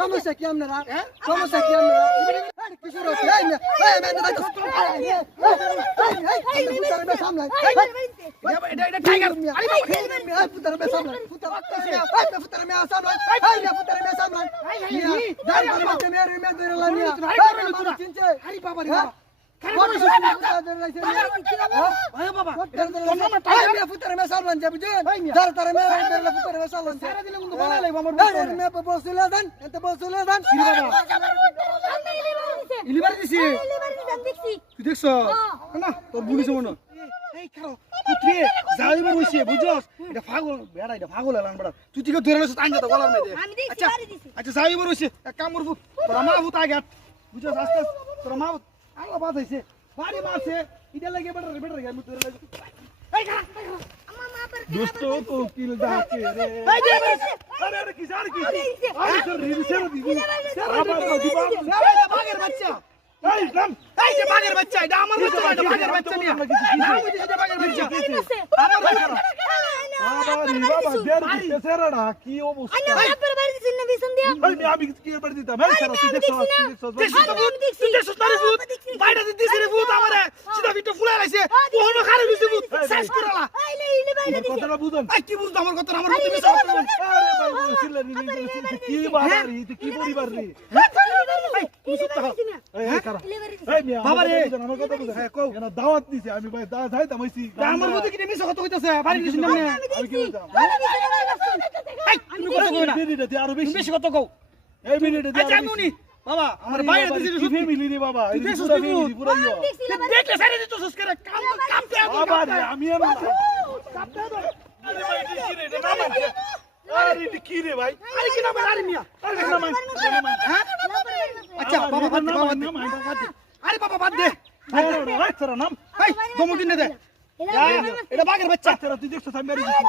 সমস্যা কি আপনারা সমস্যা কি আপনারা কিশোর আছে হ্যাঁ দেখছ না তোর বুড়ি মনে এই খাও পুত্রে যাইবার হইছে বুঝছস এটা পাগল বেড়া এটা পাগল এলান বেড়া তুই থেকে ধরে লছিস আইন তো গলার মধ্যে আচ্ছা আচ্ছা যাইবার হইছে এক কাম করব তোর মা ভূত আগে বুঝছস আস্তে আস্তে মা ভূত আল্লাহ বাদ হইছে বাড়ি মারছে এটা লাগে বেটা বেটা লাগে ধরে লাগে এই রে এই যে বাগের এই নাম এই যে বাগের বাচ্চা এটা আমার বাচ্চা বাগের বাচ্চা নিয়া নাম হইছে এটা বাগের বাচ্চা আমার বাচ্চা না। আরে বাবা দেড় দিতেছে রে কি অবস্থা? আমি আমি কি করে দিতাম? এই সারা তুই দেখছ তুই দেখছ দেখছিস ভূত? তুই দেখছিস না রে ভূত? বাইরে দিয়ে দিছে রে ভূত আমারে। সিধা ভিতরে ফুলাই লাইছে। ওহনো খারে দিছে ভূত। শেষ করে কথাটা বুঝুন। এই কি বুঝতো আমার কথা? আমার কথা মিশা আরে ভাই বলছিল কি তুই কি পরিবার রে তুমি চুপ থাকো। এই কারা এই মিয়া বাবা রে। আমার কথা বুঝুন হ্যাঁ, কও। এনা দাওয়াত দিছে আমি ভাই দা হইছি তা আমার মধ্যে কি মিশা কথা কইতাছে? বাড়ি গেছিস না আমি? আমি কি বলতাম এই, তুমি কথা কও না। মিনিটে তুই আরও বেশি বেশি কথা কও। এই মিনিটে তুই আচ্ছা, আমি বাবা, আমার আরে বাইরে বাবা, কি সত্যি। ফ্যামিলি রে বাবা এই দেখছিস পুরা কি ফ্যামিলি ভূত? পুরা ইয়া দেখলে সাইরে দিত সুস্কারে কাম কাম তে বাবা রে আমি আর না আরে ভাই রে আরে কি রে ভাই আরে কি আরে মিয়া আরে নাম আছে হ্যাঁ আচ্ছা আবার বাবা বাদ দে নাম, বাবা বাদ দে। নাম, নাম, বাদ দে। আরে বাবা বাদ দে আরে আচ্ছা নাম এই দমু দিনে দে এটা বাঘের বাচ্চা আচ্ছা তুই দেখছ আমি বাড়ি গেছি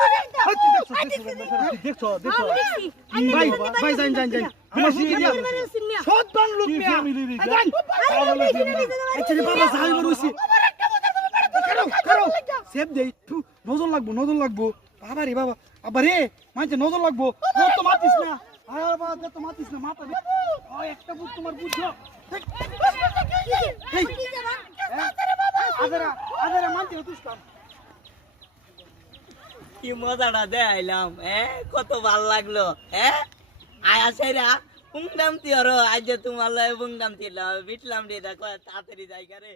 এই তুই দেখছ তুই দেখছ দেখছ ভাই ভাই যাই যাই যাই আমার বেশি বুদ্ধি দিয়া সৎ বান লোক কি মিয়া ফ্যামিলি রে এই যাই। পাগলের ফ্যামিলি আচ্ছা রে বাবা যাই বলছি কারও কারও সেব দেই থু, নজর লাগবো নজর লাগবো বাবা রে বাবা বাবা রে মানছে নজর লাগবো তোর তো মাতিস না আরে বাবা তোর তো মাতিস না মাথা দে ও একটা বুঝ তোমার কি মজাটা দেখাইলাম হ্যাঁ? কত ভালো লাগল হ্যাঁ? আয়া সেরা তিয়র আজ তোমার লয় ছিল বিটলাম রে দেখো তাড়াতাড়ি যাই রে।